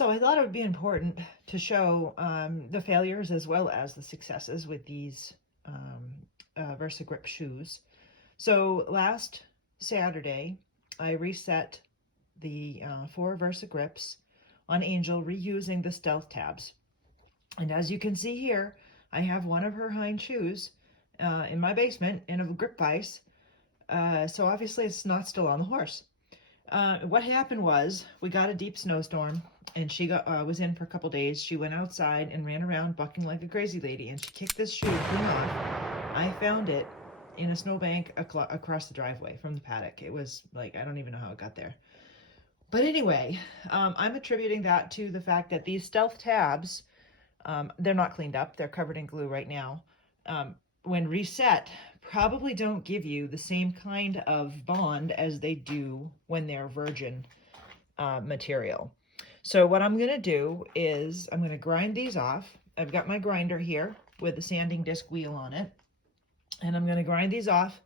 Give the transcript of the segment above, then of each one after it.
So I thought it would be important to show the failures as well as the successes with these Versa Grip shoes. So last Saturday, I reset the 4 Versa Grips on Angel reusing the stealth tabs. And as you can see here, I have one of her hind shoes in my basement in a grip vise. So obviously it's not still on the horse. What happened was we got a deep snowstorm and she was in for a couple days. She went outside and ran around bucking like a crazy lady, and she kicked this shoe clean off. I found it in a snowbank across the driveway from the paddock. It was like, I don't even know how it got there. But anyway, I'm attributing that to the fact that these stealth tabs, they're not cleaned up. They're covered in glue right now. When reset, probably don't give you the same kind of bond as they do when they're virgin material. So what I'm going to do is I'm going to grind these off. I've got my grinder here with the sanding disc wheel on it, and I'm going to grind these off.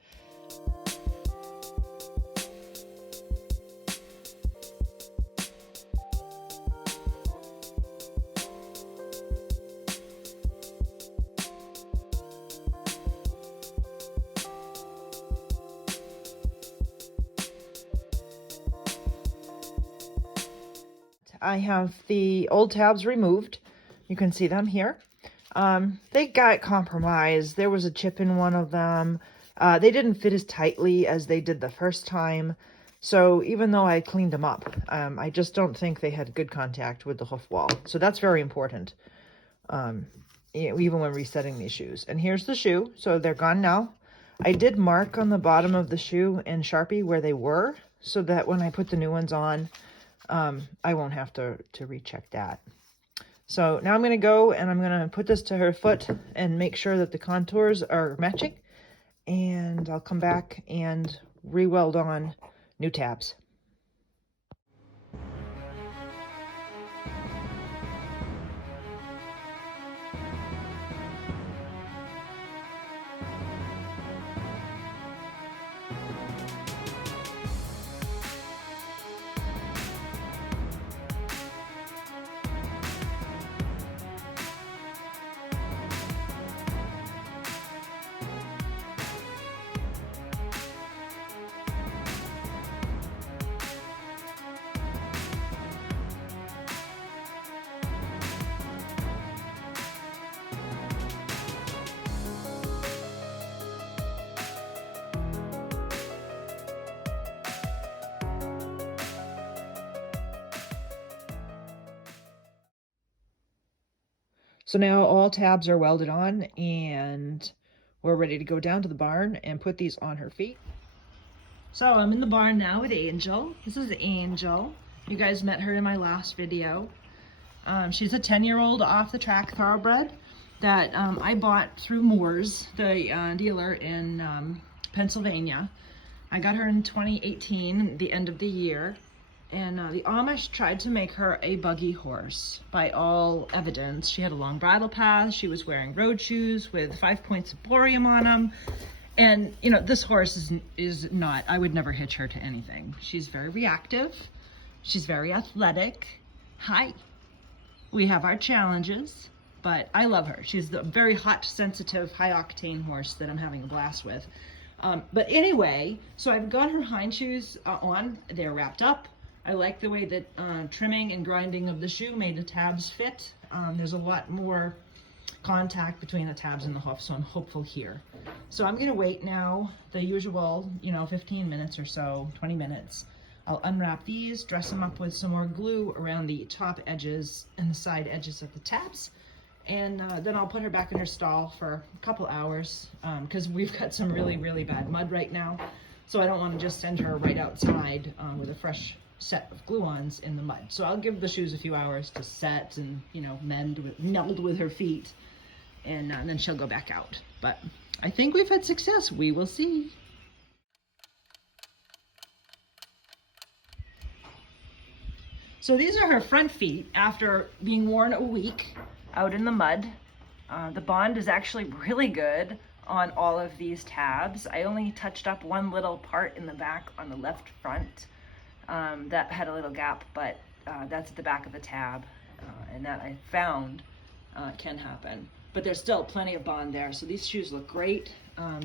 I have the old tabs removed. You can see them here. They got compromised. There was a chip in one of them. They didn't fit as tightly as they did the first time. So even though I cleaned them up, I just don't think they had good contact with the hoof wall. So that's very important, even when resetting these shoes. And here's the shoe. So they're gone now. I did mark on the bottom of the shoe in Sharpie where they were, so that when I put the new ones on, I won't have to recheck that. So now I'm going to go and I'm going to put this to her foot and make sure that the contours are matching. And I'll come back and re-weld on new tabs. So now all tabs are welded on and we're ready to go down to the barn and put these on her feet. So I'm in the barn now with Angel. This is Angel. You guys met her in my last video. She's a 10-year-old off the track thoroughbred that I bought through Moore's, the dealer in Pennsylvania. I got her in 2018, the end of the year. And the Amish tried to make her a buggy horse by all evidence. She had a long bridle path. She was wearing road shoes with 5 points of borium on them. And, you know, this horse is not, I would never hitch her to anything. She's very reactive. She's very athletic. Hi. We have our challenges, but I love her. She's the very hot, sensitive, high-octane horse that I'm having a blast with. But anyway, so I've got her hind shoes on. They're wrapped up. I like the way that trimming and grinding of the shoe made the tabs fit. There's a lot more contact between the tabs and the hoof, so I'm hopeful here. So I'm gonna wait now, the usual, 15 minutes or so, 20 minutes. I'll unwrap these, dress them up with some more glue around the top edges and the side edges of the tabs. And then I'll put her back in her stall for a couple hours because we've got some really, really bad mud right now. So I don't want to just send her right outside with a fresh set of glue-ons in the mud. So I'll give the shoes a few hours to set and, meld with her feet, and then she'll go back out. But I think we've had success. We will see. So these are her front feet after being worn a week out in the mud. The bond is actually really good on all of these tabs. I only touched up one little part in the back on the left front that had a little gap, but that's at the back of the tab, and that I found can happen. But there's still plenty of bond there, so these shoes look great,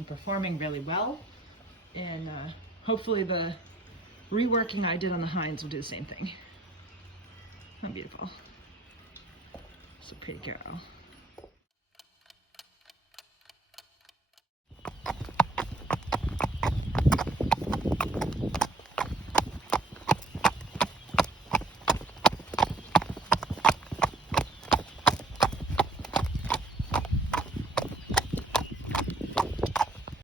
performing really well, and hopefully the reworking I did on the hinds will do the same thing. How beautiful. It's a pretty girl.